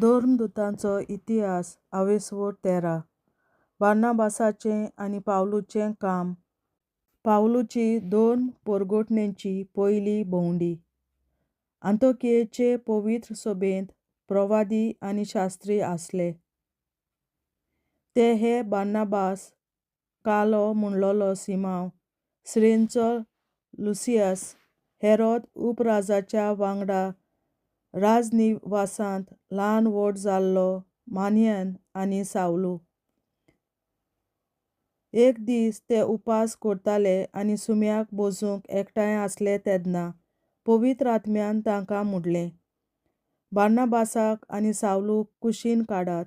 धर्मदुतांचो इतिहास आवेसवड 13 बार्नाबासाचें आनी पावलुचें काम. पावलुची 2 परगोटणेची पयली भोंवडी. आंतोकियेचे पवित्र सभेंत प्रवादी आनी शास्त्री आसले. हे बार्नाबास, कालो म्हणलोलो सिमांव, सिरेनचो लुसियस, हेरोद उपराजाच्या वांगडा राजनिवासांत ल्हान व्हड जाल्लो मानियन आनी सावलू. एक दीस ते उपास करताले आनी सुम्याक बसूंक एकठांय आसले तेदना पवित्र आत्म्यान तांकां म्हणलें, बार्नाबासाक आनी सावलूक कुशीन काडात.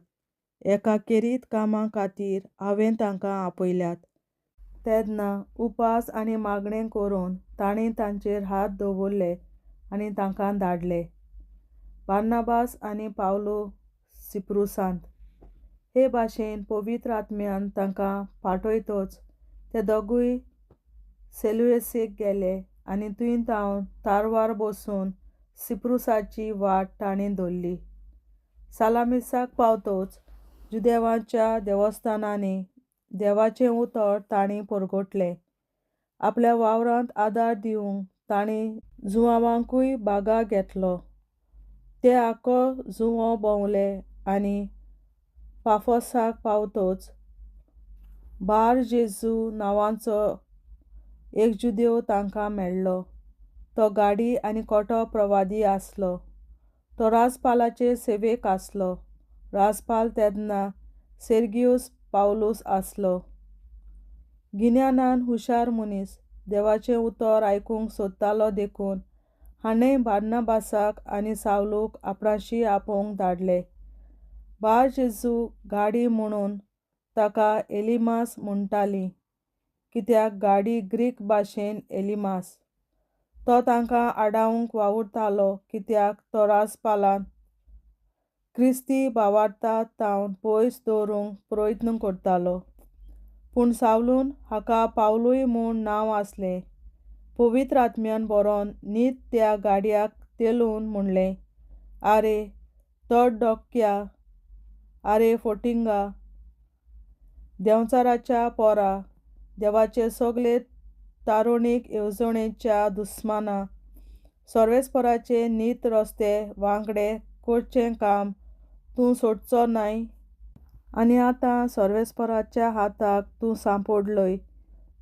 एका केरीत कामा खातीर हांवें तांकां आपयल्यात. तेदना उपास आनी मागणें करून तांणी तांचेर हात दवरले आनी तांकां धाडले. बार्नाबास आनी पावलू सिप्रुसांत. हे भाशेन पवित्र आत्म्यान तांकां पाठयतच ते दोगूय सेल्युसेक गेले आनी थंय तावन तारवार बसून सिप्रुसाची वाट तांणी धरली. सालामिसाक पावतच जुदेवांच्या देवस्थानांनी देवाचें उतर तांणी परगटलें. आपल्या वावरांत आदार दिवंक तांणी जुवांवांकूय भागाक घेतलो. ते आख्खो जुंवो भोंवले आनी पाफोसाक पावतच बार जेजू नांवाचो एक जुदेव तांकां मेळ्ळो. तो गाडी आनी खोटो प्रवादी आसलो. तो राजपालाचे सेवेक आसलो. राजपाल तेदना सेर्गियोस पावलूस आसलो. गिन्यानान हुशार मनीस, देवाचें उतर आयकूंक सोदतालो देखून हाणें बार्नाबासाक आनी सावलूक आपणाशी आपोवंक धाडले. बार जेजू गाडी म्हणून ताका एलिमास म्हणटालीं, कित्याक गाडी ग्रीक भाशेन एलिमास. तो तांकां आडावंक वावुरतालो कित्याक तो राजपालान क्रिस्ती भावार्था तावन पयस दवरूंक प्रयत्न करतालो. पूण सावलून, हाका पावलूय म्हूण नांव आसलें, पवित्र आत्म्यान बरोवन न्हीद त्या गाडयाक तेलून म्हणलें, आरे तोडक्या, आरे फोटिंगा, देंवचाराच्या पोरा, देवाचे सगळे तारुणीक येवजणेच्या दुस्माना, सर्वेस्पराचे नीत रस्ते वांकडे करचें काम तूं सोडचो न्हय. आनी आतां सर्वेस्पराच्या हाताक तूं सांपडलोय.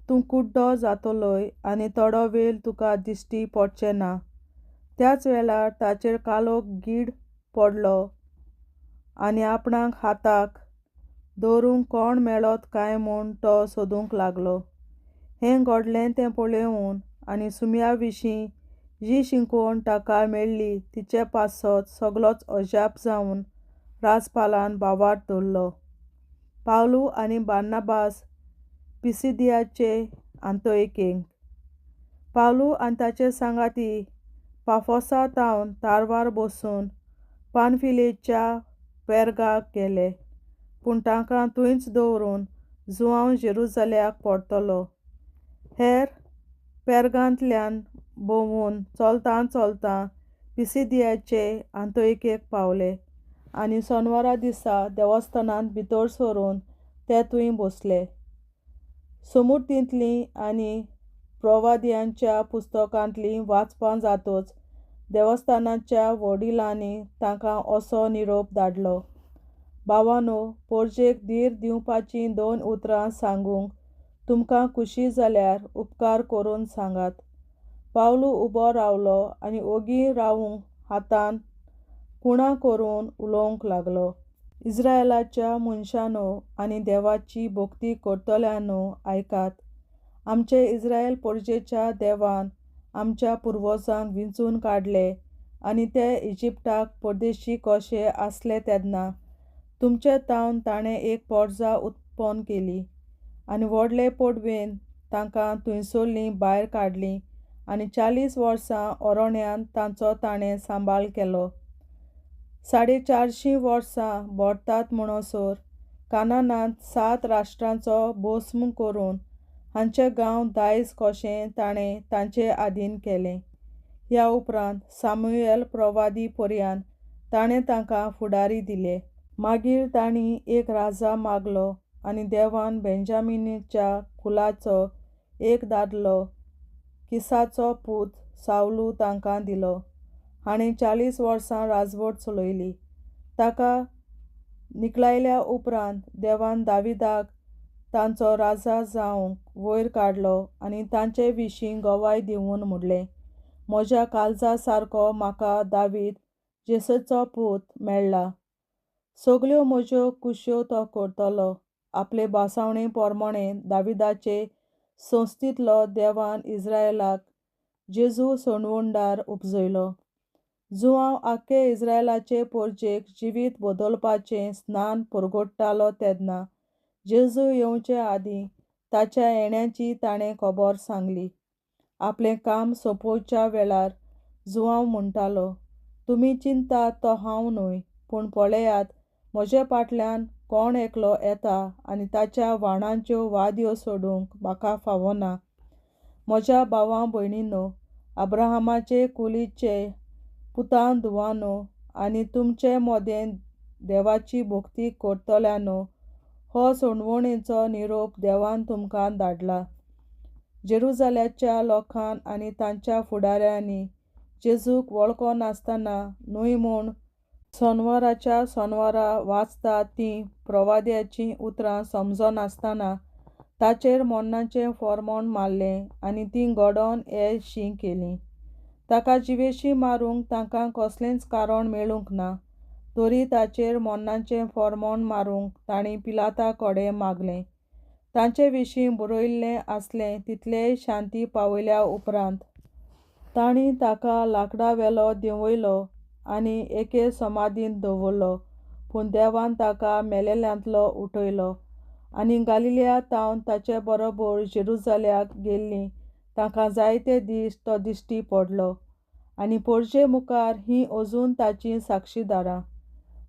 तूं कुड्डो जातलोय आनी थोडो वेळ तुका दिश्टी पडचें ना. त्याच वेळार ताचेर कालो गीड पडलो आनी आपणाक हाताक दवरूंक कोण मेळत काय म्हूण तो सोदूंक लागलो. हें घडलें तें पळोवन आनी सुम्या विशीं जी शिकवण ताका मेळ्ळी तिचे पासत सगलोच अजाप जावन राजपालान भावार्थ धरलो. पावलू आनी बार्नाबास पिसिदियाचे आंतोकियेक. पावलू आनी ताचे सांगाती पाफोसा तावन तारवार बसून पानफिलेच्या पेरगाक गेले. पूण तांकां थंयच दवरून जुवांव जेरुसलेमाक परतलो. हेर पेरगांतल्यान भोंवून चलतां चलतां पिसिदियाचे आंतोकियेक पावले आनी शेनवारा दिसा देवस्थानांत भितर सरून ते थंय बसले. समृद्धींतलीं आनी प्रवाद्यांच्या पुस्तकांतलीं वाचपां जातच देवस्थानाच्या वडिलांनी तांकां असो निरोप धाडलो. भावांनो, परजेक धीर दिवपाचीं 2 उतरां सांगूंक तुमकां खुशी जाल्यार उपकार करून सांगात. पावलू उबो रावलो आनी ओगीं रावूंक हातान कुणां करून उलोवंक लागलो. इस्रायेलाच्या मनशांनो आनी देवाची भोक्ती करतल्यांनो, आयकात. आमचे इस्रायल परजेच्या देवान आमच्या पुर्वजांक विंचून काडले आनी ते इजिप्टाक परदेशी कशे आसले तेदना तुमचे तावन ताणें एक परजा उत्पन्न केली आनी व्हडले पडवेन तांकां थंयसरलीं भायर काडलीं आनी 40 वर्सां अरण्यांत तांचो ताणें सांबाळ केलो. 450 वर्सां भोंवतात म्हणसर कानानांत 7 राष्ट्रांचो भस्म करून हांचे गांव दायज कशें ताणें तांचे आधीन केले. ह्या उपरांत सामुएल प्रवादी पर्यंत ताणें तांकां फुडारी दिले. मागीर तांणी एक राजा मागलो आनी देवान बेंजामिनाच्या कुलाचो एक दादलो किसाचो पूत साऊल तांकां दिलो. हाणें 40 वर्सां राजवट चलयली. ताका निखलायल्या उपरांत देवान दाविदाक तांचो राजा जावंक वयर काडलो आनी तांचे विशीं गवाय दिवन म्हणलें, म्हज्या काळजा सारको म्हाका दावीद जेसेचो पूत मेळ्ळा. सगल्यो म्हज्यो कुशयो तो करतलो. आपले भासावणे पोरमोणें दाविदाचे संस्थींतलो देवान इस्रायेलाक जेजू सोडवणदार उपजयलो. जुवांव आख्खे इस्रायेलाचे पोरजेक जिवीत बदलपाचें स्नान परगट्टालो तेन्ना जेजू येवचे आदीं ताच्या येण्याची ताणें खबर सांगली. आपलें काम सोंपोवच्या वेळार जुवांव म्हणटालो, तुमी चिंतात तो हांव न्हय, पूण पळयात, म्हजे फाटल्यान कोण एकलो येता आनी ताच्या व्हाणांच्यो वाद्यो सोडूंक म्हाका फावना. म्हज्या भावां भयणींनो, अब्राहमाचे कुलीचे पुतां धुवांनो आनी तुमचे मोदें देवाची भोक्ती करतल्यांनो, हो सोडवणेचो निरोप देवान तुमकां धाडला. जेरुसालेमच्या लोकान आनी तांच्या फुडाऱ्यांनी जेजूक वळखनासतना न्हय म्हूण सोनवाराच्या सोनवारा वाचतात तीं प्रवाद्याचीं उतरां समजनासतना ताचेर मरणाचें फर्मोण मारलें आनी तीं घडोवन हे शीं केलीं. ताका जिवेशीं मारूंक तांकां कसलेंच कारण मेळूंक ना, तरी ताचेर मरणाचें फर्मोण मारूंक तांणी पिलाता कडेन मागलें. तांचे विशीं बरयल्लें आसलें तितलेय शांती पावयल्या उपरांत तांणी ताका लांकडावेलो देंवयलो आनी एके समाधींत दवरलो. पूण देवान ताका मेलेल्यांतलो उठयलो आनी गालिल्या तावन ताचे बरोबर जेरुसालेमाक गेल्लीं तांकां जायते दीस तो दिश्टी पडलो. आनी पोरजे मुखार हीं अजून ताचीं साक्षीदारां.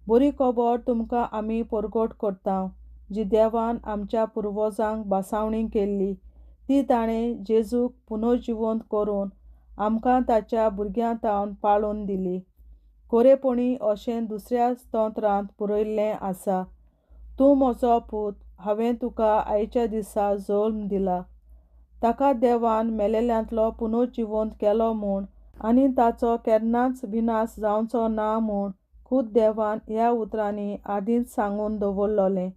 बरी खबर तुमकां आमी परगट करतात, जी देवान आमच्या पुर्वजांक भासावणी केल्ली ती ताणें जेजूक पुनर्जिवंत करून आमकां ताच्या भुरग्यांतावन पाळून दिली. खरेपणी अशें दुसऱ्या स्तोत्रांत बरयल्लें आसा, तूं म्हजो पूत, हांवें तुका आयच्या दिसा जल्म दिला. ताका देवान मेलेल्यांतलो पुनर्जिवंत केलो म्हूण आनी ताचो केन्नाच विनाश जावचो ना म्हूण खूद देवान ह्या उतरांनी आदींच सांगून दवरलोलें.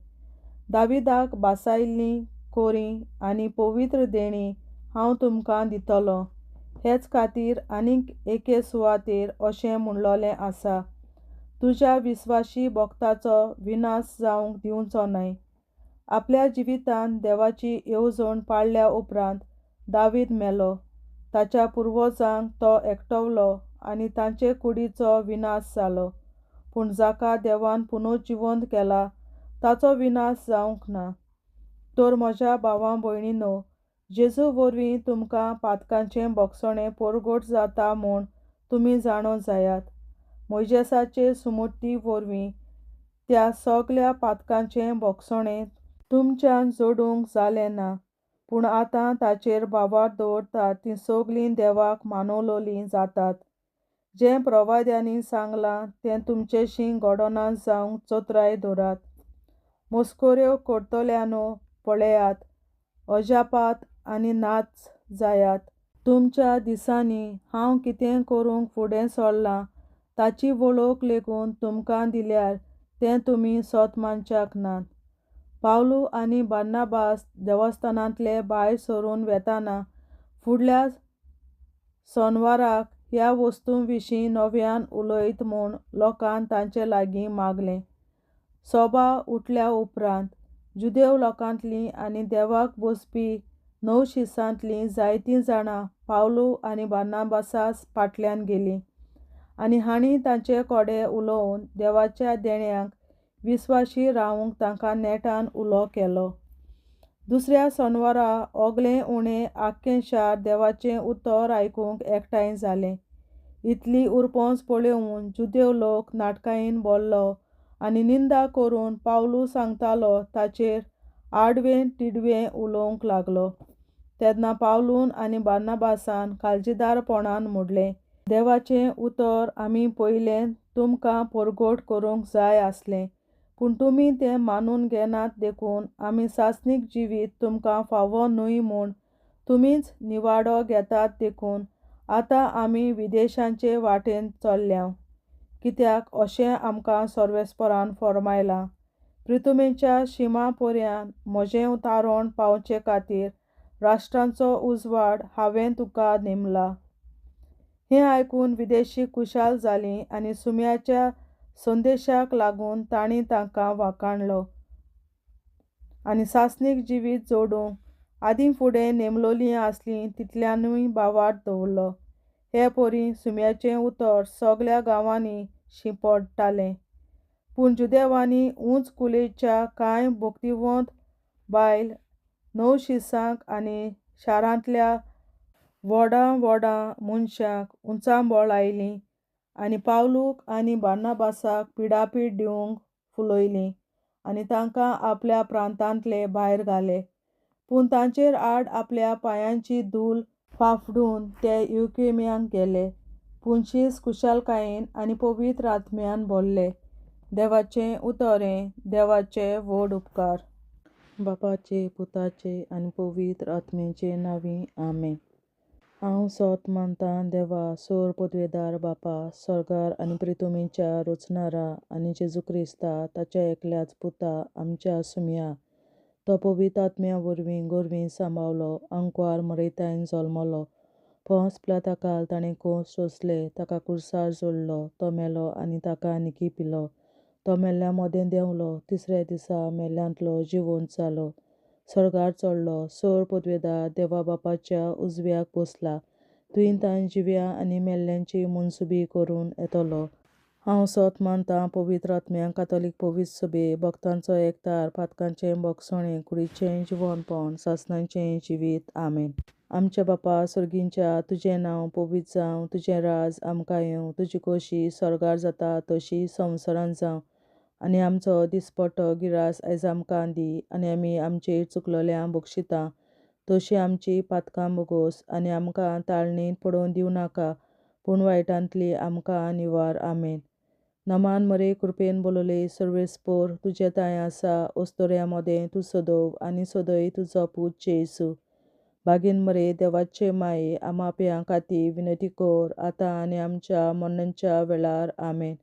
दाविदाक भासायिल्लीं कोरीं आनी पवित्र देणी हांव तुमकां दितलों. हेच खातीर आनीक एके सुवातेर अशें म्हणलोलें आसा, तुज्या विस्वासी भक्ताचो विनाश जावंक दिवचो न्हय. आपल्या जिवितांत देवाची येवजण पाळल्या उपरांत दावीद मेलो. ताच्या पुर्वजांक तो एकटवलो आनी तांचे कुडीचो विनाश जालो. पूण जाका देवान पुनर्जिवंत केला ताचो विनाश जावंक ना. तर म्हज्या भावां भयणींनो, जेजू वरवीं तुमकां पातकांचें भक्षणें परगट जाता म्हूण तुमी जाणो जायात. मोइजेसाचे सुमर्ती वरवीं त्या सगल्या पातकांचें भक्षणें तुमच्यान जोडूंक जालें ना, पूण आतां ताचेर बाबार दवरतात तीं सगलीं देवाक मानवलोलीं जातात. जें प्रवाद्यांनी सांगलां तें तुमचेशीं घडोना जावंक चतराय धरात. मस्कऱ्यो करतल्यांनो, पळयात, अजापात आनी नाच जायात. तुमच्या दिसांनी हांव कितें करूंक फुडें सरलां ताची वळख लेगून तुमकां दिल्यार तें तुमी सोतमानच्याक नात. पावलू आनी बार्नाबास देवस्थानांतले भायर सरून वेताना फुडल्या सोनवाराक ह्या वस्तूं विशीं नव्यान उलयत म्हूण लोकान तांचे लागीं मागलें. सोबा उठल्या उपरांत जुदेव लोकांतलीं आनी देवाक बसपी नवशिसांतलीं जायतीं जाणां पावलू आनी बार्नाबासा फाटल्यान गेलीं आनी हांणी तांचे कडेन उलोवन देवाच्या देण्यांक विस्वासी रावंक तांकां नेटान उलो केलो. दुसऱ्या सोनवारा ओगलें उणें आख्खें शार देवाचें उतर आयकूंक एकठांय जालें. इतली उरपॉस पळोवन जुदेव लोक नाटकायेन भरलो आनी निंदा करून पावलू सांगतालो ताचेर आडवें तिडवें उलोवंक लागलो. तेन्ना पावलून आनी बार्नाबासान काळजीदारपणान म्हणलें, देवाचें उतर आमी पयलें तुमकां परगोट करूंक जाय आसलें, पूण तुमी तें मानून घेनात देखून आमी सासणीक जिवीत तुमकां फावो न्हय म्हूण तुमीच निवाडो घेतात देखून आतां आमी विदेशांचे वाटेन चल्ल्या, कित्याक अशें आमकां सर्वेस्परान फरमायलां. प्रितुमेच्या शिमा पर्यान म्हजें तारण पावचे खातीर राष्ट्रांचो उजवाड हांवें तुका नेमला. हें आयकून विदेशी खुशाल जालीं आनी सुम्याच्या संदेशाक लागून तांणी तांकां वाखाणलो आनी सासणीक जिवीत जोडूंक आदीं फुडें नेमलोलीं आसलीं तितल्यानूय बावाट दवरलो. हे परी सुम्याचें उतर सगळ्या गांवांनी शिंपडटालें, पूण जुदेवांनी उंच कुलेच्या कांय भक्तिवंत बायल नवशिसांक आनी शारांतल्या व्हडा व्हडा मनशांक उंचांबळ आयलीं आनी पावलूक आनी बार्नाबासाक पिडापीड दिवंक फुलयलीं आनी तांकां आपल्या प्रांतांतले भायर घाले. पूण तांचेर आड आपल्या पांयांची धूल फाफडून ते युकेमियांक गेले, पूण शीस खुशालकायेन आनी पवित्र आत्म्यान भरले. देवाचें उतर देवाचे व्हड उपकार. बापाचे, पुताचे आनी पवित्र आत्म्याचे नांवीं आमेन. हांव सोत मानतां देवा, सोर पदवेदार बापा, सर्गार आनी प्रितुमेच्या रचणारा आनी जेजू क्रिस्ता ताच्या एकल्याच पुता आमच्या सुम्या, तो पवित्र आत्म्या वरवीं गोरवीं सांबावलो, आंकवार मरयतायन जल्मलो, पोंस पिलाताकाल ताणें कोंस सोंसले, ताका कुर्सार जोडलो, तो मेलो आनी ताका निखिपिलो, तो मेल्ल्या मोदें देंवलो, तिसऱ्या दिसा मेल्ल्यांतलो जिवंत जालो, सर्गार चडलो, सोर पदवेदार देवा बापाच्या उजव्याक बसला, तुयेन तांय जिव्या आनी मेल्ल्यांची मनसुबी करून येतलो. हांव सोत मानतां पवित्र आत्म्यांक, कातोलीक पवित्र सभे, भक्तांचो एकठार, पातकांचें भोगसणें, कुडीचें जिवंतपण, सासणाचें जिवीत. आमेन. आमच्या बापा सर्गींच्या, तुजें नांव पवित्र जावं, तुजें राज आमकां येवं, तुजी खोशी सर्गार जाता तशी संवसारांत जावं, आनी आमचो दिसपट्टो गिरास आयज आमकां दी, आनी आमी आमचेर चुकलोल्यांक बक्षितां तशीं आमची पातकां बोगोस, आनी आमकां ताळणेंत पडोवन दिवं नाका, पूण वायटांतली आमकां निवार. आमेन. नमान मरे कृपेन बोलोले सर्वेस्पोर तुजे तांय आसा, ओस्तोऱ्या मोदें तूं सदोव आनी सदय तुजो पूत जेसू. बागेन मरे देवाचे माये, आमाप्यां खातीर विनंती कर, आतां आनी आमच्या मरणाच्या वेळार. आमेन.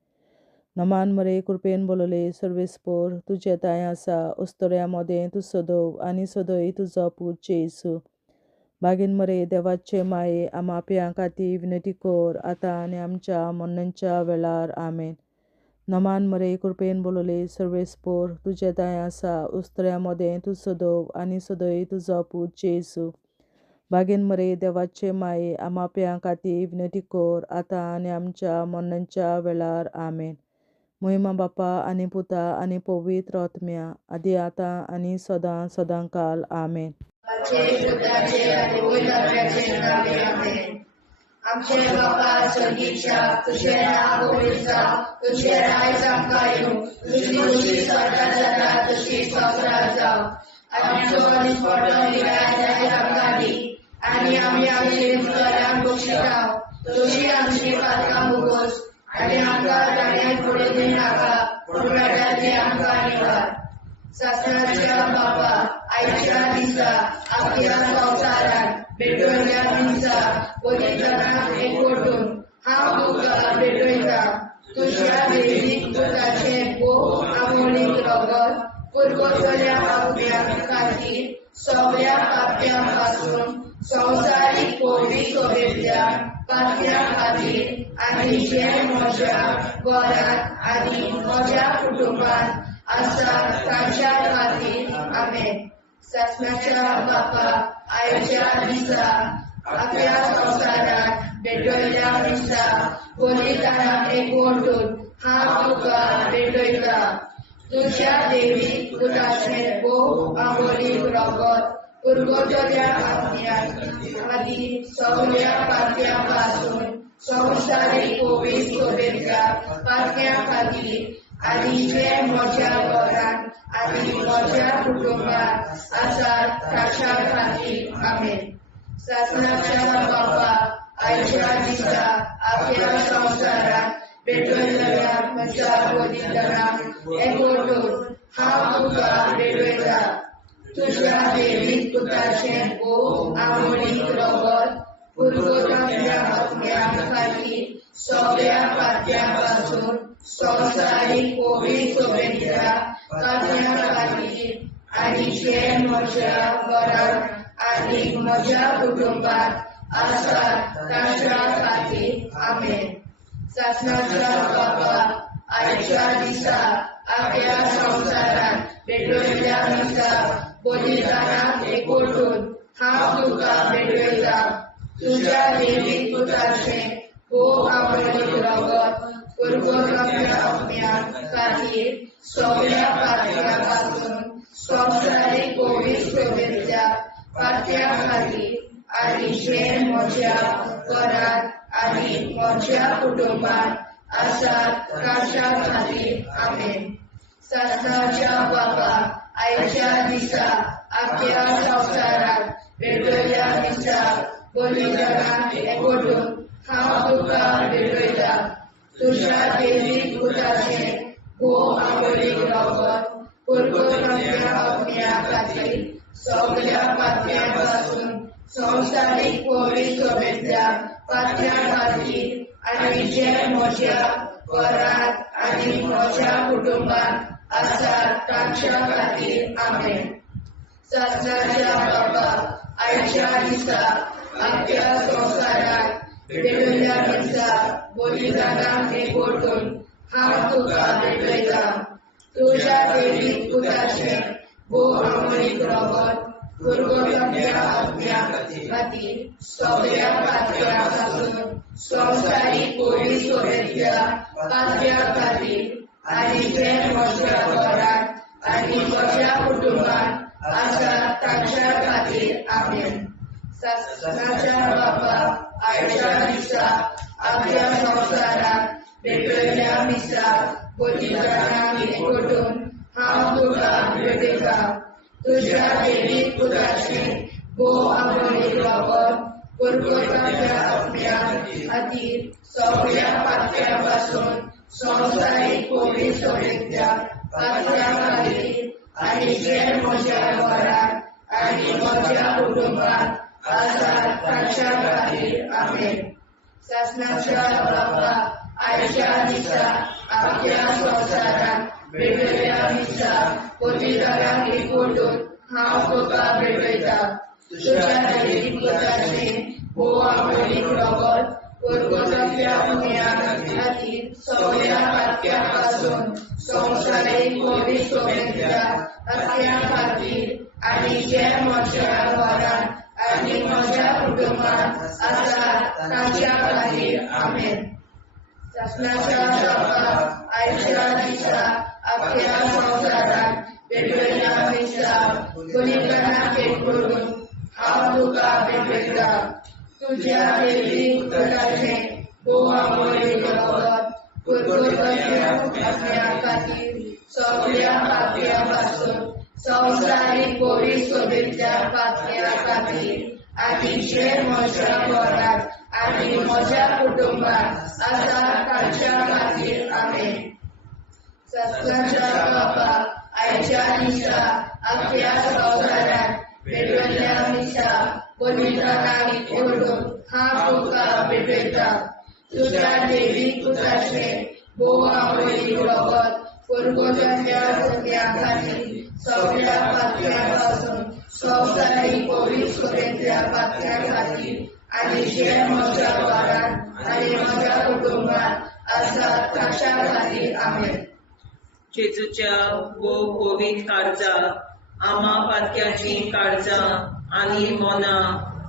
नमान मरे कृपेन बोलोले सर्वेस्पोर तुजे तांय आसा, ओस्तोऱ्या मोदें तूं सदोव आनी सदय तुजो पूत जेसू. बागेन मरे देवाचे माये, आमाप्यां खातीर विनंती कर, आतां आनी आमच्या मरणाच्या वेळार. आमेन. नमान मरे कृपेन बोलोले सर्वेस्पोर तुजे तांय आसा, ओस्तोऱ्या मोदें तूं सदोव आनी सदय तुजो पूत जेसू. बागेन मरे देवाचे माये, आमाप्यां खातीर विनंती कर, आतां आनी आमच्या मरणाच्या वेळार. आमेन. महिमा बापा आनी पुता आनी पवित्र आत्म्या, आदी आतां आनी सदां सदांकाल. आमेन. आमचे बापा सर्गीच्या, तुझें नांव पवित्र जावं, तुझें राज आमकां येवं, तुजी खोशी स्वर्गांत जाता तशी संवसारांत जावं, आनी आमचो दिसपट्टो गिरास आयज आमकां दी, आनी आमी आमचेर चुकलोल्यांक बक्षितां तशीं आमची पातकां बोगोस, आनी आमकां ताळ्यांत पडोवन दिवं नाका, पूण वायटांतली आमकां निवार. सासणाच्या बापा, आयच्या दिसा आख्या संवसारांत भेटोयल्या दिसा पवित्रतांत एकवटून हांव तुका भेटयतां. तुज्या देवीक पुताचें भोव आमोलीक रगत पुरगोसल्या आत्म्या खातीर सगळ्या पाप्यां पासून संवसारीक पवित्र सभेंतल्या पाप्यां खातीर आनी जे म्हज्या घरांत आनी म्हज्या कुटुंबांत आसा तांच्या खातीर. आमेन. सासणाच्या बापा, आयच्या दिसा आपल्या संवसारांत भेटयल्या दिसा पवित्रतांत एकवटून हांव तुका भेटयतां. तुज्या देवीक पुताचें भोव आमोलीक रगत पुरगोसल्या आत्म्या खातीर सगळ्या पाप्यां पासून संवसारीक पवित्र सभेंतल्या पाप्यां खातीर आनी जे म्हज्या घरांत आनी म्हज्या कुटुंबांत आसात तांच्या खातीर. आमेन. सासणाच्या बापा, आयच्या दिसा आपल्या संसारात भेटलेल्या म्हज्या बलिदानाक एकवटून हांव तुका भेटयता. तुज्या देवीक पुताचें भोव आवडीक रगत पुरगोटांतल्या आत्म्या खातीर सगळ्या पात्यां पासून संवसारीक पवित्र शुभेच्छा पात्यां खातीर आनी जे म्हज्या घरांत आनी म्हज्या कुटुंबात आसात तांच्या खातीर आमेन. सासणाच्या बाबा आयच्या दिसा आपल्या संसारात भेटलेल्या दिसा बलिदानाक एकवटून हांव तुका भेटयता. तुज्या देवीक पुताचें भोव आवडीक रगत पुरगोटांतल्या आत्म्या खातीर सगळ्या पात्यां पासून संवसारीक पवित्र शुभेच्छा पात्यां खातीर आनी जे म्हज्या घरांत आनी म्हज्या कुटुंबात आसात तांच्या खातीर आमेन. सासणाच्या बाबा आयच्या दिसा आपल्या संसारात भेटलेल्या दिसा बलिदानाक एकवटून हांव तुका भेटयता. तुज्या देवीक पुताचें भोव आवडीक रगत पुरगोटांतल्या आत्म्या खातीर सगळ्या पात्यां पासून संवसारीक पवित्र शुभेच्छा पात्यां खातीर आनी जे म्हज्या घरांत आनी म्हज्या कुटुंबात आसात तांच्या खातीर आमेन. सासणाच्या बाबा आयच्या दिसा आपल्या संसारात भेटलेल्या दिसा बलिदानाक एकवटून हांव तुका भेटयता. तुज्या देवीक पुताचें भोव आवडीक रगत पुरगोटांतल्या आत्म्या खातीर सगळ्या पात्यां पासून संवसारीक पवित्र शुभेच्छा पात्यां खातीर आनी जे म्हज्या घरांत आनी म्हज्या कुटुंबात आसात तांच्या खातीर आमेन. सासणाच्या बाबा आयच्या दिसा आपल्या संसारात भेटलेल्या दिसा बलिदानाक एकवटून हांव तुका भेटयता. तुज्या देवीक पुताचें भोव आवडीक रगत पुरगोटांतल्या आत्म्या खातीर सगळ्या पात्यां पासून संवसारीक पवित्र शुभेच्छा पात्यां खातीर आनी जे म्हज्या घरांत आनी म्हज्या कुटुंबात आसात तांच्या खातीर आमेन. सासणाच्या बाबा आयच्या दिसा आपल्या संसारात भेटलेल्या दिसा बलिदानाक एकवटून हांव तुका भेटयता. तुज्या देवीक पुताचें भोव आवडीक रगत पुरगोटांतल्या आत्म्या खातीर सगळ्या पात्यां पासून संवसारीक पवित्र शुभेच्छा पात्यां खातीर आनी जे म्हज्या घरांत आनी म्हज्या कुटुंबात आसात तांच्या खातीर आमेन. सासणाच्या बाबा आयच्या दिसा आपल्या संसारात भेटलेल्या दिसा बलिदानाक एकवटून हांव तुका भेटयता. तुज्या देवीक पुताचें भोव आवडीक रगत पुरगोटांतल्या आत्म्या खातीर सगळ्या पात्यां पासून संवसारीक पवित्र शुभेच्छा पात्यां खातीर आनी जे म्हज्या घरांत आनी म्हज्या कुटुंबात आसात तांच्या खातीर आमेन. सासणाच्या बाबा आयच्या दिसा आपल्या संसारात भेटलेल्या दिसा बलिदानाक एकवटून हांव तुका भेटयता. तुज्या देवीक पुताचें भोव आवडीक रगत पुरगोटांतल्या आत्म्या खातीर सगळ्या पात्यां पासून संवसारीक पवित्र शुभेच्छा पात्यां खातीर आनी जे म्हज्या घरांत आनी म्हज्या कुटुंबात आसात तांच्या खातीर आमेन. जेजूच्या भोव पवित्र काळजा आमा पातक्याची काळजां आनी मोना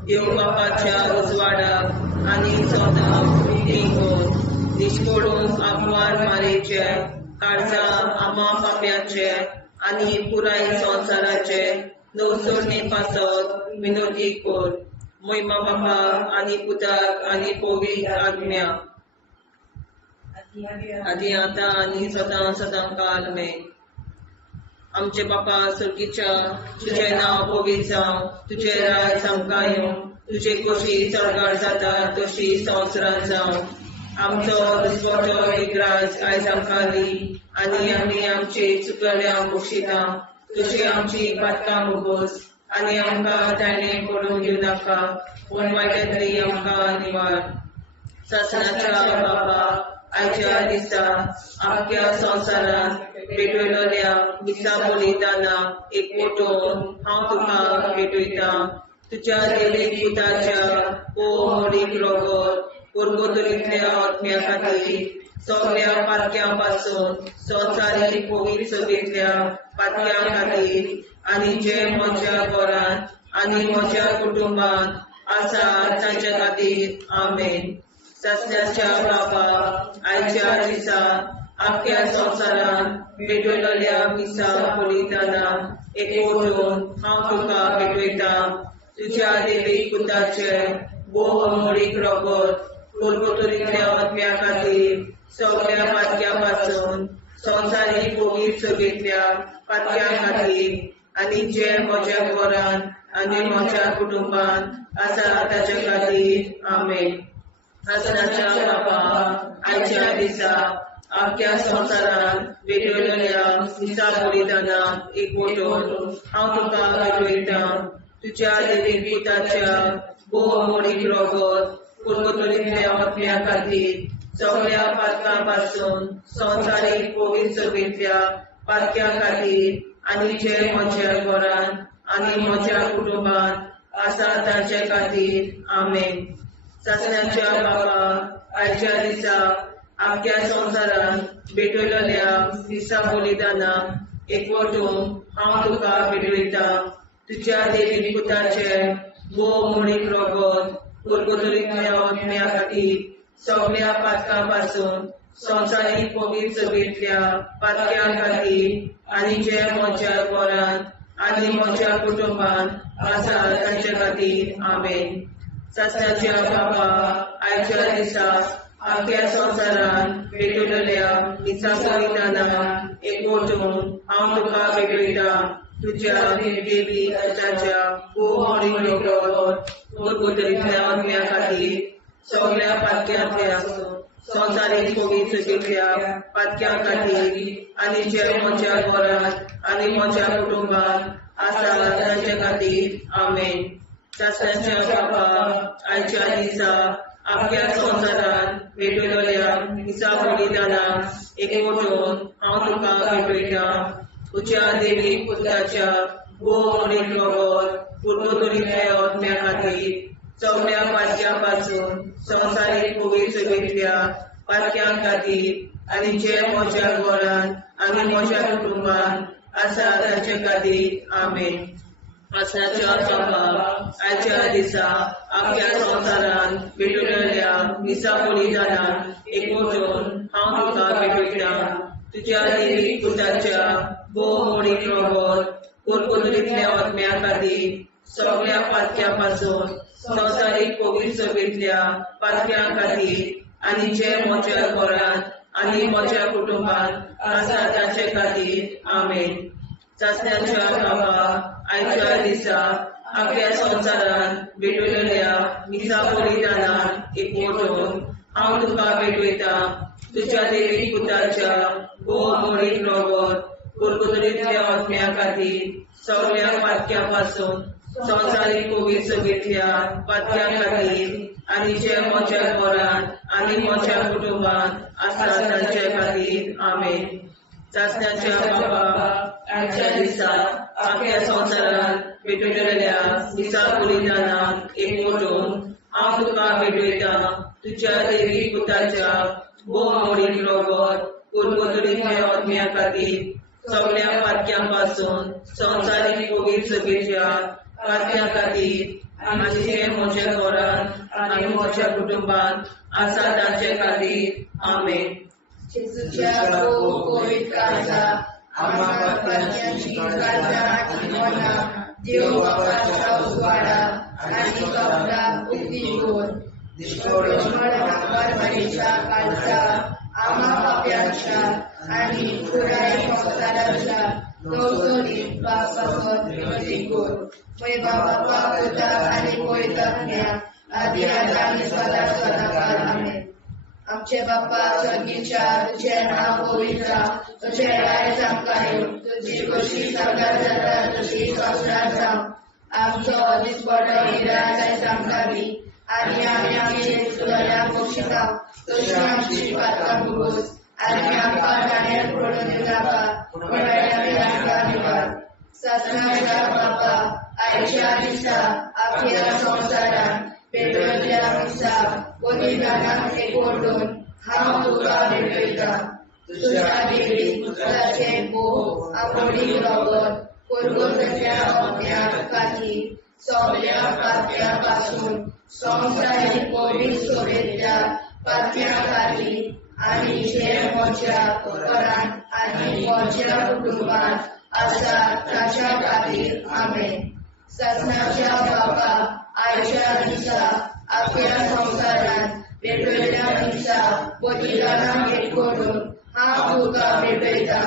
देव बापाच्या उजवाडाक आनी सदां देखून दिसपडून आग्वाद मारेचे काळजा आमा पाप्याचे आनी पुराय संवसाराचे नवसोरणे पासत विनोदी कोर महिमा बापा आनी पुताक आनी पवित्र आत्म्या आदी आतां आनी सदां सदां काल आमेन. आमचे बापा सर्गीच्या तुझे नाव पवित्र जावं, तुझे राज आमकां येवं, तुझे कशी चडगाड जाता तशी संवसारांत जावं. आमचो दिसवटो एक राज आयज आमकां दी, आनी आमी आमचे चुकल्यांक बक्षिता. तुजी आमची पातकां मुगोस, आनी आमकां ताणें पडून दिवं नाका, पूण वायटांतली आमकां निवार. सासणाच्या बापा आयच्या दिसा आख्या संवसारांत भेटयलोल्या दिसा बलिदाना एक फोटोन हांव तुका भेटयता. तुज्या देवीक पुताच्या मोडीक रोगोत कोरगोतरींतल्या आत्म्या खातीर सगळ्या पातक्यां पासून संवसारीक पवित्र सभेंतल्या पातक्यां खातीर आनी जे म्हज्या घरांत आनी म्हज्या कुटुंबांत आसा तांच्या खातीर आमेन. सासण्याच्या बापा आयच्या दिसा आख्या संवसारांत भेटयलोल्या दिसा बलिदाना एक फोटोन हांव तुका भेटयता. तुज्या देवीक पुताचे मोडीक रोगोत कोरगोतरींतल्या आत्म्या खातीर सगळ्या पातक्यां पासून संवसारीक पवित्र सभेंतल्या पातक्यां खातीर आनी जे म्हज्या घरांत आनी म्हज्या कुटुंबांत आसा ताच्या खातीर आमेन. सासणाच्या बापा आयच्या दिसा आख्या संवसारांत भेटयलोल्या दिसा बलिदाना एक फोटोन हांव तुका भेटयता. तुज्या देवीक पुताच्या मोडीक रोगोत कोरगोतरींतल्या आत्म्या खातीर सगळ्या पातकां पासून संवसारीक पवित्र सभेंतल्या पातक्यां खातीर आनी जे म्हज्या घरांत आनी म्हज्या कुटुंबांत आसा तांचे खातीर आमेन. सासण्याच्या बापा आयच्या दिसा आख्या संवसारांत भेटयलोल्या दिसा बलिदाना एक फोटोन हांव तुका भेटयता. तुज्या देवीक पुताचे मोडीक रोगोत कोरगोतरींतल्या आत्म्या खातीर सगळ्या पातकां पासून संवसारीक पवित्र सभेंतल्या पातक्यां खातीर आनी जे म्हज्या घरांत आनी म्हज्या कुटुंबांत आसा तांचे खातीर आमेन. सासण्याच्या बापा आयच्या दिसा आख्या संवसारांत भेटयलोल्या दिसा बलिदाना एक फोटोन हांव तुका भेटयता. तुज्या देवीक पुताच्या मोडीक रोगोत कोरगोतरींतल्या आत्म्या खातीर सगळ्या पातक्यांतल्या संवसारीक पवित्र सभेंतल्या पातक्यां खातीर आनी जे म्हज्या घरांत आनी म्हज्या कुटुंबांत आसा तांचे खातीर आमेन. सासण्याच्या बापा आयच्या दिसा आख्या संवसारांत भेटयलोल्या दिसा बलिदाना एक फोटोन हांव तुका भेटयता. तुज्या देवीक पुताच्या मोडीक रोगोत कोरगोतरींतल्या आत्म्या खातीर सगळ्या पातक्यां पासून संवसारीक पवित्र सभेंतल्या पातक्यां खातीर आनी जे म्हज्या घरांत आनी म्हज्या कुटुंबांत आसा तांचे खातीर आमेन. सासण्याच्या बापा आयच्या दिसा आख्या संवसारांत भेटयलोल्या दिसा बलिदाना एक फोटोन हांव तुका भेटयता. तुज्या देवीक पुताच्या मोडीक रोगोत कोरगोतरींतल्या आत्म्या खातीर सगळ्या पातक्यां पासून संवसारीक पवित्र सभेंतल्या पातक्यां खातीर आनी जे म्हज्या घरांत आनी म्हज्या कुटुंबांत आसा तांचे खातीर आमेन. सासण्याच्या बापा आयच्या दिसा आख्या संवसारांत भेटयलोल्या दिसा बलिदाना एक फोटोन हांव तुका भेटयता. तुज्या देवीक पुताच्या मोडीक रोगोत कोरगोतरींतल्या आत्म्या खातीर सगळ्या पातक्यां पासून संवसारीक पवित्र सभेंतल्या पातक्यां खातीर आनी जे म्हज्या घरांत आनी म्हज्या कुटुंबांत आसा तांचे खातीर आमेन. सासण्याच्या बापा आयच्या दिसा आख्या संवसारांत भेटयलोल्या दिसा बलिदाना एक फोटोन हांव तुका भेटयता. तुज्या देवीक पुताच्या मोडीक रोगोत कोरगोतरींतल्या आत्म्या खातीर सगळ्या पातक्यां पासून संवसारीक पवित्र सभेंतल्या पातक्यां खातीर आनी जे म्हज्या घरांत आनी म्हज्या कुटुंबांत आसा तांचे खातीर आमेन. जेजूच्या पवित्र काळजा आम्हा पातकांची काळजा आनी मना देव बापाच्या उजवाडा आनी कबरांत उक्ती दोर. परमेच्या काळजा आम्हा पाप्यांच्या आनी पुराय संवसाराच्या पापावर विनंती कर. मय बाबा पुत्र आणि पवित्रात्म्या आदी आणि सदा सदाकाळ आमेन. आमचे बाप्पा स्वर्गीच्या तुझे नाव पवित्र, तुझे राय चांगला तुझी कशी सरकार जाता तशी संस्कार जाव. आमचो दिसपट निराय सांगावी आणि आम्ही तुझ्या पोषिता तशी आमची पात्र भूस आणि आमका जाण्यात पडून निवाड. ससनाच्या बाप्पा आयच्या दिसा आपल्या संसारात पेटवल्या दिसा बलिदानात एकवटून हांव तुका भेटयता. तुझ्या देवी पुत्राचे भोग आवडी रगत पुरगोतल्या अज्ञात खातीर सगळ्या पात्यापासून संसारीक पवित्र सोबेच्या पात्या खातीर आणि जे म्हज्या घरांत आणि म्हज्या कुटुंबात आसा ताच्या खातीर आमेन. ससनाच्या बाबा आयच्या दिसा आपल्या संसारात पेटवल्या दिसा बलिदानाक एकवटून हांव तुका भेटयता.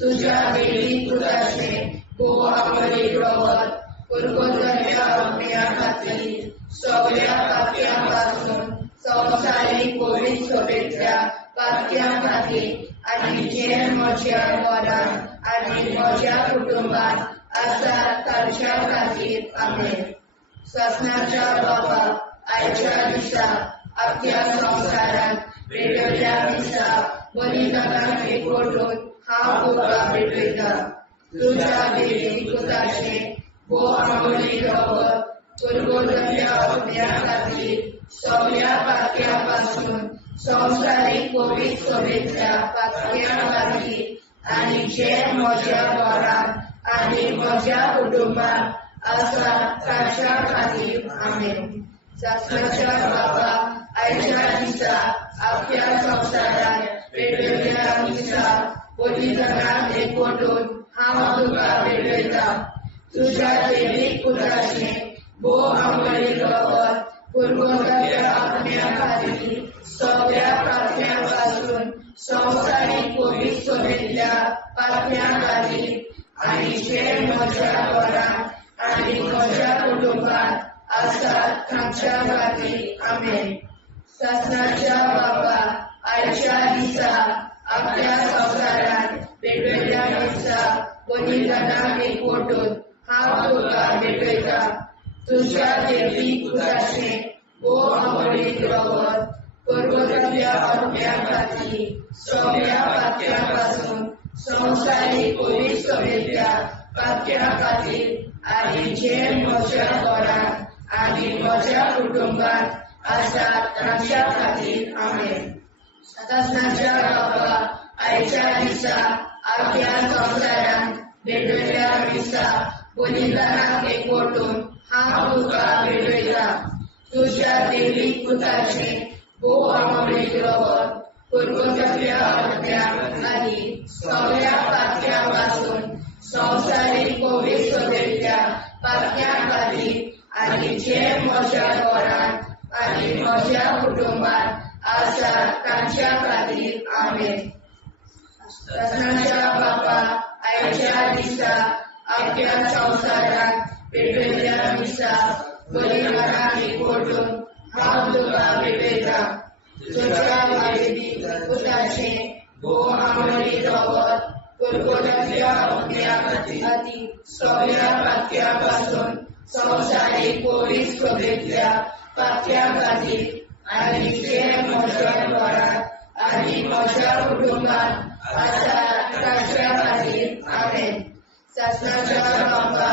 तुझ्या देवी पुत्राचे भोग आवडी रगत पुरगोतल्या अज्ञा खातीर सगळ्या पात्यापासून संसारीक पवित्र सोबेच्या पात्या खातीर आणि जे म्हज्या घरांत आणि म्हज्या कुटुंबात आसा ताच्या खातीर आमेन. ससनाच्या बाबा आयच्या दिसा आपल्या संसारात पेटवल्या दिसा बलिदानाक एकवटून हांव तुका भेटयता. तुझ्या देवी पुत्राचे भोग आवडी रगत पुरगोतल्या अज्ञा खातीर सगळ्या पात्यापासून संसारीक पवित्र सोबेच्या पात्या खातीर आणि जे म्हज्या घरांत आणि म्हज्या कुटुंबात आसा ताच्या खातीर आमेन. ससनाच्या बाबा आयच्या दिसा आपल्या संसारात पेटवल्या दिसा बलिदानाक एकवटून हांव तुका भेटयता. तुझ्या देवी पुत्राचे भोग आवडी रगत पुरगोतल्या अज्ञा खातीर सगळ्या पात्यापासून संसारीक पवित्र सोबेच्या पात्या खातीर आणि जे म्हज्या घरांत आणि म्हज्या कुटुंबात आसा ताच्या खातीर आमेन. ससनाच्या बाबा आयच्या दिसा आपल्या संसारात पेटवल्या दिसा बलिदानाक एकवटून हांव तुका भेटयता. तुझ्या देवी पुत्राचे भोग आवडी रगत पुरगोतल्या अज्ञा खातीर सगळ्या पात्यापासून संसारीक पवित्र सोबेच्या पात्या खातीर आणि जे म्हज्या घरांत आणि म्हज्या कुटुंबात आसा ताच्या खातीर आमेन. ससनाच्या बाबा आयच्या दिसा आपल्या संसारात पेटवल्या दिसा बलिदानाक एकवटून हांव तुका भेटयता. तुझ्या देवी पुत्राचे भोग आवडी रगत पुरगोतल्या अज्ञा खातीर सगळ्या पात्यापासून संसारीक पवित्र सोबेच्या पात्या खातीर आणि जे म्हज्या घरांत आणि म्हज्या कुटुंबात आसा ताच्या खातीर आमेन. ससनाच्या बाबा आयच्या दिसा आपल्या संसारात पेटवल्या दिसा बलिदानाक एकवटून हांव तुका भेटयता. तुझ्या देवी पुत्राचे भोग आवडी रगत पुरगोतल्या अज्ञा खातीर सगळ्या पात्यापासून संसारीक पवित्र सोबेच्या पात्या खातीर आणि जे म्हज्या घरांत आणि म्हज्या कुटुंबात आसा ताच्या खातीर आमेन. ससनाच्या बाबा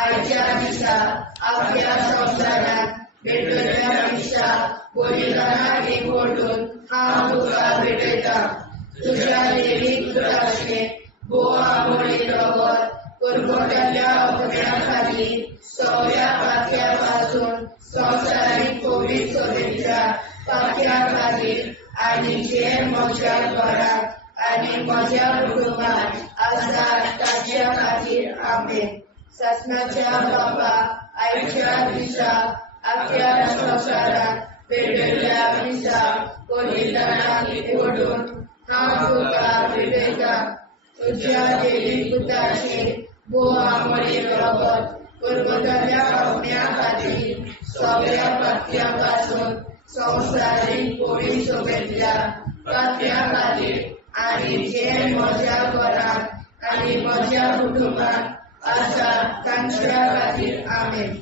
आयच्या दिसा आपल्या संसारात पेटवल्या दिसा बलिदानाक एकवटून हांव तुका भेटयता. तुझ्या देवी पुत्राचे भोग आवडी रगत पुरगोतल्या अज्ञा खातीर सगळ्या पात्यापासून संसारीक पवित्र सोबेच्या पात्या खातीर आणि जे म्हज्या घरांत आणि म्हज्या कुटुंबात आसा ताच्या खातीर आमेन. ससनाच्या बाबा आयच्या दिसा आपल्या संसारात पेटवल्या दिसा बलिदानाक एकवटून हांव तुका भेटयता. तुझ्या देवी पुत्राचे वो आमोरी प्रगत परबतल्या अग्न्या खातीर सगळ्या पातळ्यांपासून संवसारीक पोळी सोबेतल्या पातळ्यां खातीर आनी जे म्हज्या घरांत आनी म्हज्या कुटुंबांत आसा तांच्या खातीर आमेन.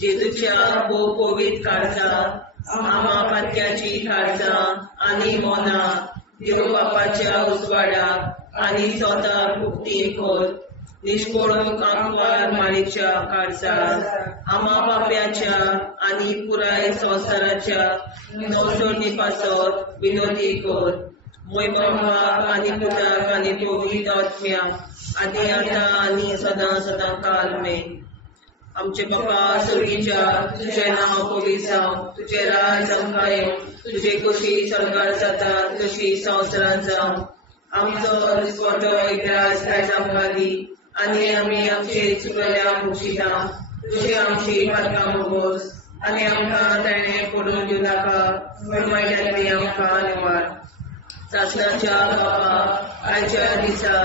जेजूच्या भोव पवित्र काळजांत आमा पातक्याची काळजां आनी मोना देव बापाच्या उजवाडाक आनी स्वता मुक्ती खोल निष्पळूंक आंकवार माळेच्या काळजांत आमा बाप्याच्या आनी पुराय संवसाराच्या संसोडणी पासत विनोदी कोर मोय बापाक आनी पुताक आनी पवित्र आत्म्याक आदी आतां आनी सदां सदां काल मेन. आमचे बापा सुर्गीच्या तुझे नाव पवित्र जावं, तुझे राज आमकां येवं, तुझे कशी सरकार जाता तशी संवसारांत जावं. आमचो दिसवटो एकदांच आयज आमकां दी आनी आमी आमचे चुकल्यांक मुक्षिता. तुजी आमची पातकां भोगोस आनी आमकां ताणें पडून दिवं नाका, वायटांतली आमकां निवार. सासणाच्या बापा आयच्या दिसा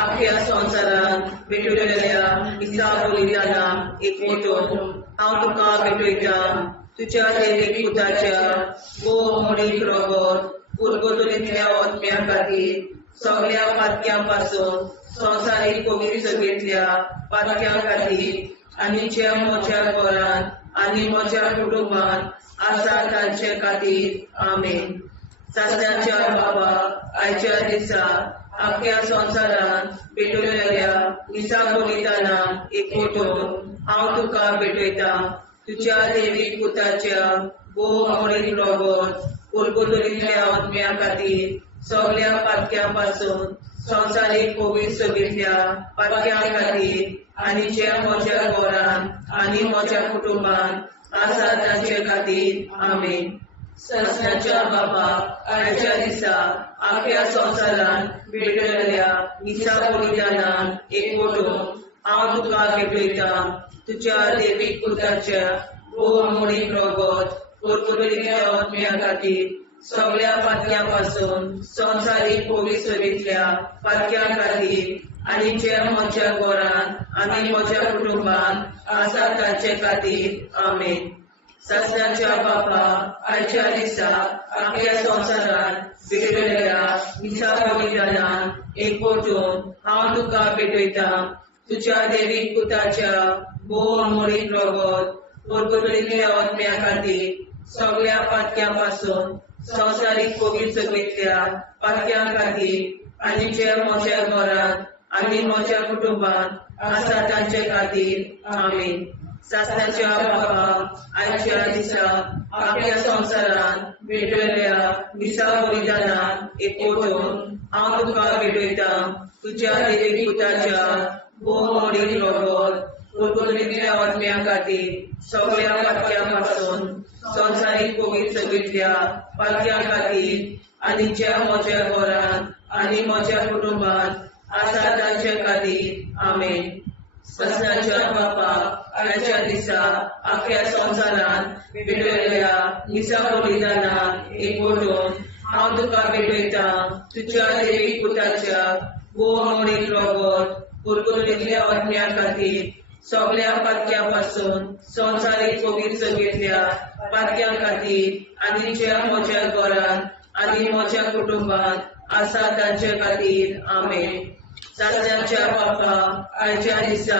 आख्या संवसारांत भेटलेल्या दिसा बलिदानाक एकवटून हांव तुका भेटयता. तुज्या दैवीक पुताच्या भोव मोडीक रगत पुर्गोतलींतल्या आत्म्या खातीर सगळ्या पातक्यां पासून संवसारीक पवित्र सभेंतल्या पातक्यां खातीर आनी जे म्हज्या घरांत आनी म्हज्या कुटुंबांत आसा तांचे खातीर आमेन. सासणाच्या बापा आयच्या दिसा आख्या संवसारांत भेटलेल्या दिसा बलिदानाक एकवटून हांव तुका भेटयता. तुज्या दैवीक पुताच्या भोव मोडीक रगत पुर्गोतलींतल्या आत्म्या खातीर सगळ्या पातक्यां पासून संवसारीक पवित्र सभेंतल्या पातक्यां खातीर आनी जे म्हज्या घरांत आनी म्हज्या कुटुंबांत आसा तांचे खातीर आमेन. सासणाच्या बापा आयच्या दिसा आख्या संवसारांत भेटलेल्या दिसा बलिदानाक एकवटून हांव तुका भेटयता. तुज्या दैवीक पुताच्या भोव मोडीक रगत पुर्गोतलींतल्या आत्म्या खातीर सगळ्या पातक्यां पासून संवसारीक पवित्र सभेंतल्या पातक्यां खातीर आनी जे म्हज्या घरांत आनी म्हज्या कुटुंबांत आसा तांचे खातीर आमेन. सासणाच्या बापा आयच्या दिसा आख्या संवसारांत भेटलेल्या दिसा बलिदानाक एकवटून हांव तुका भेटयता. तुज्या दैवीक पुताच्या भोव मोडीक रगत पुर्गोतलींतल्या आत्म्या खातीर सगळ्या पातक्यां पासून संवसारीक पवित्र सभेंतल्या पातक्यां खातीर आनी जे म्हज्या घरांत आनी म्हज्या कुटुंबांत आसा तांचे खातीर आमेन. सासणाच्या बापा आयच्या दिसा आख्या संवसारांत भेटलेल्या दिसा बलिदानाक एकवटून हांव तुका भेटयता. तुज्या दैवीक पुताच्या भोव मोडीक रगत पुर्गोतलींतल्या आत्म्या खातीर सगळ्या पातक्यां पासून संवसारीक पवित्र सभेंतल्या पातक्यां खातीर आनी जे म्हज्या घरांत आनी म्हज्या कुटुंबांत आसा तांचे खातीर आमेन. सासणाच्या बापा आयच्या दिसा आख्या संवसारांत भेटलेल्या दिसा बलिदानाक एकवटून हांव तुका भेटयता. तुज्या दैवीक पुताच्या भोव मोडीक रगत पुर्गोतलींतल्या आत्म्या खातीर सगळ्या पातक्यां पासून संवसारीक पवित्र सभेंतल्या पातक्यां खातीर आनी जे म्हज्या घरांत आनी म्हज्या कुटुंबांत आसा तांचे खातीर आमेन. सासणाच्या बापा आयच्या दिसा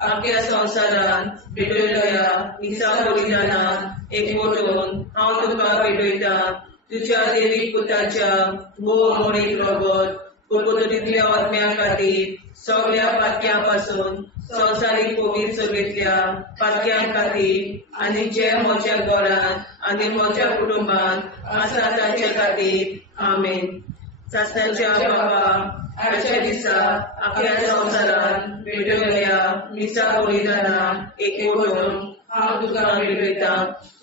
आख्या संवसारांत भेटलेल्या दिसा बलिदानाक एकवटून हांव तुका भेटयता. तुज्या दैवीक पुताच्या भोव मोडीक रगत पुर्गोतलींतल्या आत्म्या खातीर सगळ्या पातक्यां पासून संवसारीक पवित्र सभेंतल्या पातक्यां खातीर आनी जे म्हज्या घरांत आनी म्हज्या कुटुंबांत आसा तांचे खातीर आमेन. सासणाच्या बापा आयच्या दिसा आख्या संवसारांत भेटलेल्या दिसा बलिदानाक एकवटून हांव तुका भेटयता.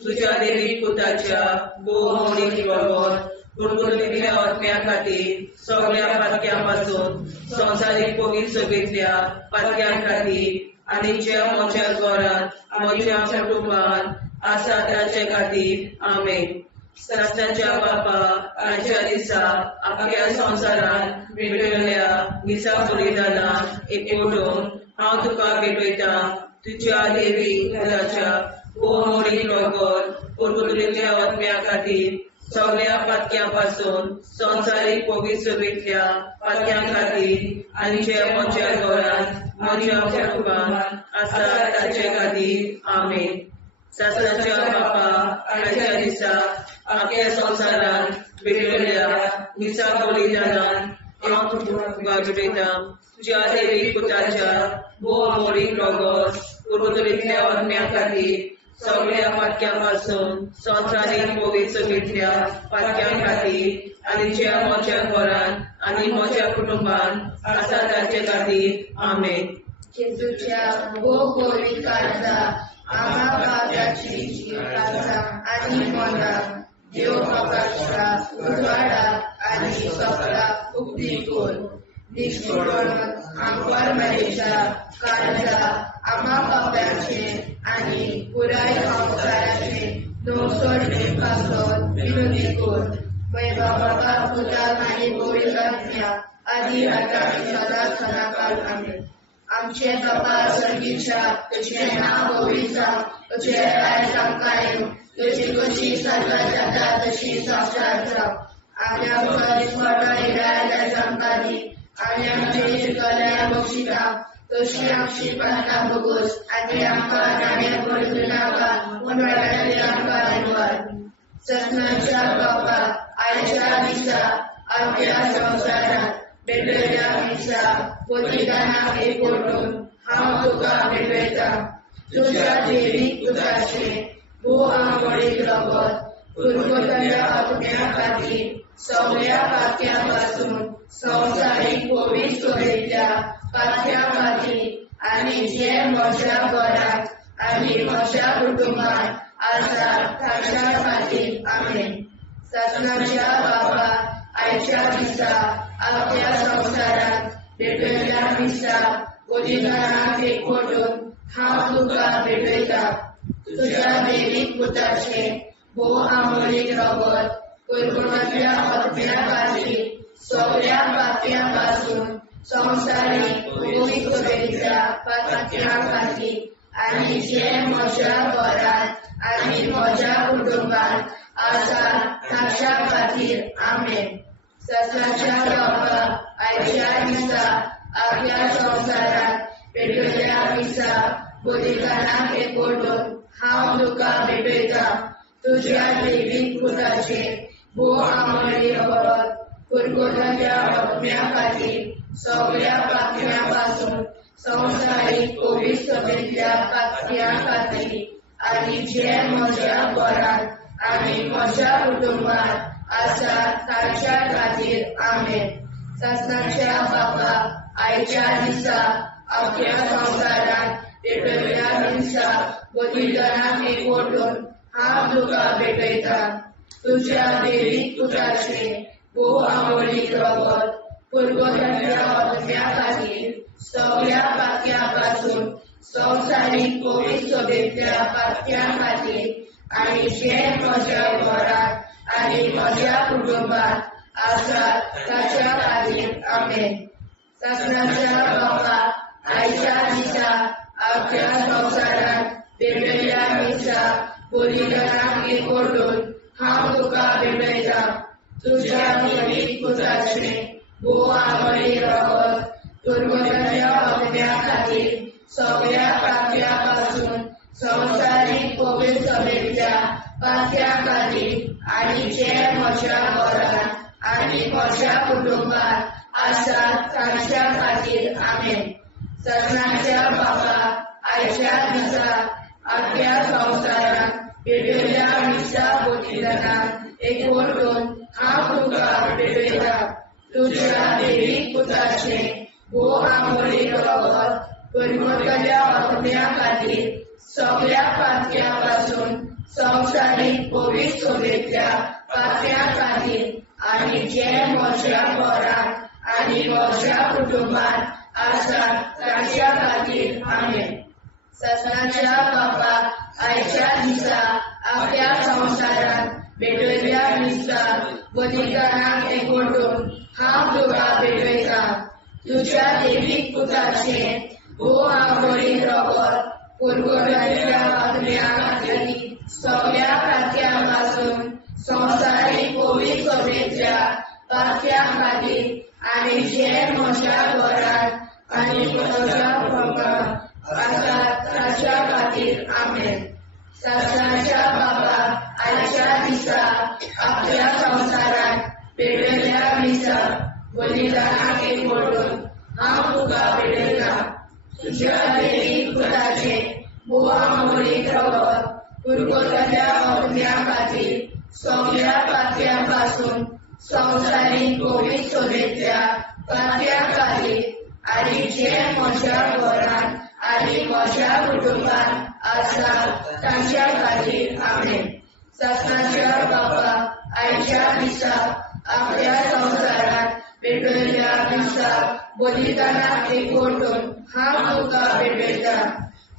तुज्या दैवीक पुताच्या भोव मोडीक रगत पुर्गोतलींतल्या आत्म्या खातीर सगळ्या पातक्यां पासून संवसारीक पवित्र सभेंतल्या पातक्यां खातीर आनी जे म्हज्या घरांत म्हज्या कुटुंबांत आसा तांचे खातीर आमेन. सासऱ्याच्या बापा आयच्या दिसा आपल्या संसारात भेटलेल्या दिसा बलिदानाक एकवटून हांव तुका भेटयता तुझ्या देवी घराच्या मोडीक रगत परतुलेल्या आत्म्या खातीर सगळ्या पातक्यां पासून संवसारीक पवित्रतेंतल्या पातक्यां खातीर आनी जे म्हज्या घरांत म्हज्या कुटुंबांत आसा ताचे खातीर आमेन. सासऱ्याच्या बापा आयच्या दिसा आपल्या संसारात भेटलेल्या दिसा बलिदानान हांव तुका भेटयता तुझ्या देवी पुताच्या मोडीक रगत परतुलेल्या आत्म्या खातीर सगळ्या पातक्यां पासून संवसारीक पवित्रतेंतल्या पातक्यां खातीर आनी जे म्हज्या घरांत आनी म्हज्या कुटुंबांत आसा ताचे खातीर आमेन. जेजूच्या पवित्र काळजा आम्हा पापाची काळजा आनी मना देव बापाच्या उजवाडा आनी सपला उक्ती कर. निष्ठुरण आमकां मेळच्या काळजा आम्हा पापाचे आनी पुराय संवसाराचे नवसोडणे पासत विनोदी कर. बाबा पुताक आनी पवित्र आदी आतां आनी सदांच सदांकाळ आमेन. आमचे बाबा सर्गीच्या तुझे नाव पवित्र तुझे राय आमकां तुझी कशी साजरा जाता तशी संस्कार जावं. आनी आमकां दिसपट्टा इराय आमकां दी आनी आमचे शिकल्या बक्षिता तशी आमची प्रार्थना बघूस आनी आमकां नाण्या पडूं नाका पूण वाटायले आमकां आयवार. सत्नाच्या बापा आयच्या दिसा आपल्या संवसारात भेटलेल्या दिसा बलिदानाक एकवटून हांव तुका भेटयता तुझ्या देवीक पुताचे मोडीक रगत परतुलेल्या आत्म्या खातीर सगळ्या पातक्यां पासून संवसारीक पवित्रतेंतल्या पातक्यां खातीर आनी जे म्हज्या घरांत आनी म्हज्या कुटुंबांत आसा ताच्या खातीर आमेन. सासऱ्याच्या बापा आयच्या दिसा आपल्या संवसारात भेटलेल्या दिसा बलिदानाक एकवटून हांव तुका भेटयता तुझ्या देवीक पुताचे मोडीक रगत परतुलेल्या आत्म्या खातीर सगळ्या पातक्यां पासून संवसारीक पवित्रतेंतल्या पातक्यां खातीर आनी जे म्हज्या घरांत आनी म्हज्या कुटुंबांत आसा ताच्या खातीर आमेन. सासऱ्याच्या बापा आयच्या दिसा आपल्या संवसारात भेटलेल्या दिसा बलिदानाक एकवटून हांव तुका भेटयता तुझ्या देवीक पुताचे मोडीक रगत परतुलेल्या आत्म्या खातीर सगळ्या पातक्यां पासून संवसारीक पवित्रतेंतल्या पातक्यां खातीर आनी जे म्हज्या घरांत आनी म्हज्या कुटुंबांत आसा ताच्या खातीर आमेन. सासऱ्याच्या बापा आयच्या दिसा आपल्या संवसारात भेटलेल्या दिसा बलिदानाक एकवटून हांव तुका भेटयता तुझ्या देवीक पुताचे मोडीक रगत परतुलेल्या आत्म्या खातीर सगळ्या पातक्यां पासून संवसारीक पवित्रतेंतल्या पातक्यां खातीर आनी जे म्हज्या घरांत आनी म्हज्या कुटुंबांत आसा ताच्या खातीर आमेन. सासऱ्याच्या बापा आयच्या दिसा आपल्या संवसारात भेटलेल्या दिसा बलिदानाक एकवटून हांव तुका भेटयता तुझ्या देवीक पुताचे मोडीक रगत परतुलेल्या आत्म्या खातीर सगळ्या पातक्यां पासून संवसारीक पवित्रतेंतल्या पातक्यां खातीर आनी जे म्हज्या घरांत आनी म्हज्या कुटुंबांत आसा ताच्या खातीर आमेन. सासऱ्याच्या बापा आयच्या दिसा आपल्या संवसारात भेटलेल्या दिसा बलिदानाक एकवटून हांव तुका भेटयता तुझ्या देवीक पुताचे मोडीक रगत परतुलेल्या आत्म्या खातीर सगळ्या पातक्यां पासून संवसारीक पवित्रतेंतल्या पातक्यां खातीर आनी जे म्हज्या घरांत आनी म्हज्या कुटुंबांत आसा ताच्या खातीर आमेन. सासऱ्याच्या बापा आयच्या दिसा आपल्या संवसारात भेटयल्या मिसा बलिदानाक एकवटून हांव तुका भेटयता तुझ्या देवीक पुताचे भोव आवडीन रगत पुरगोट्याच्या आत्म्या खातीर सगळ्या खात्यां पासून संवसारीक पवित्र सभेच्या पात्या खातीर आनी जे म्हज्या घरांत आनी म्हज्या पंगडांत आसात ताच्या खातीर आमेन. सासणाच्या बाबा आयच्या दिसा आपल्या संवसारांत भेटयल्या मिसा बलिदानाक एकवटून हांव तुका भेटयता तुझ्या देवीक पुताचे भोव आवडीन रगत पुरगोट्याच्या आत्म्या खातीर सगळ्या पात्यां पासून संवसारीक पवित्र सभेच्या पात्या खातीर आनी जे म्हज्या घरांत आनी म्हज्या कुटुंबांत आसा तांच्या खातीर आमेन. सासणाच्या बाबा आयच्या दिसा आपल्या संवसारांत भेटयल्या मिसा बलिदानाक एकवटून हांव तुका भेटयता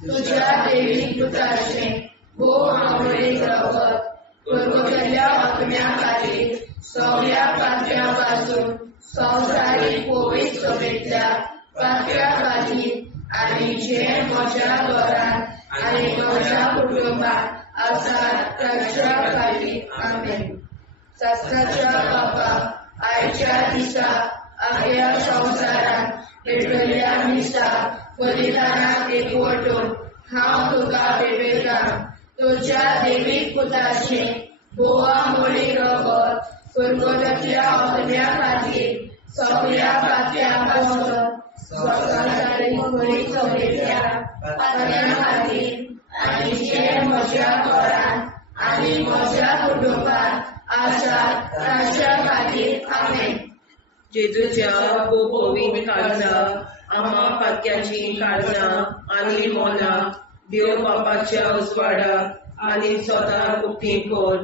तुझ्या देवीक पुताचे भोव आवडीन रगत पुरगोट्याच्या आत्म्या खातीर सगळ्या पात्यां पासून संवसारीक पवित्र सभेच्या पात्या खातीर आनी जे म्हज्या घरांत आनी म्हज्या कुटुंबांत आसात तांच्या खातीर आमेन. सासणाच्या बाबा आयच्या दिसा आपल्या संवसारांत भेटयल्या मिसा बलिदानाक एकवटून हांव तुका भेटयता तुझ्या देवीक पुताचे भोव आवडीन रगत पुरगोट्याच्या आत्म्या खातीर सगळ्या पात्यां पासून संवसारीक पवित्र सभेच्या पात्या खातीर आनी जे म्हज्या घरांत आनी म्हज्या कुटुंबांत आसात तांच्या खातीर आमेन. जेजूच्या पवित्र काळजा आम्हा पात्याची काळजा आनी मोना देव बापाच्या उजवाडाक आनी स्वता उक्ती कोर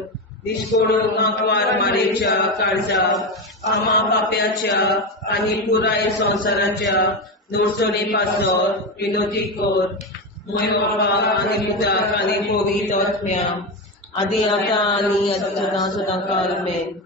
दिसपडून आंकवार मारेच्या काळजा आम्हा पाप्याच्या आनी पुराय संवसाराच्या नोडसणी पासत विनोदी कोर मोय बापा आनी पुताक आनी पवित्र आत्म्या आदी आतां आनी सदां सदां काल आमेन.